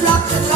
rock the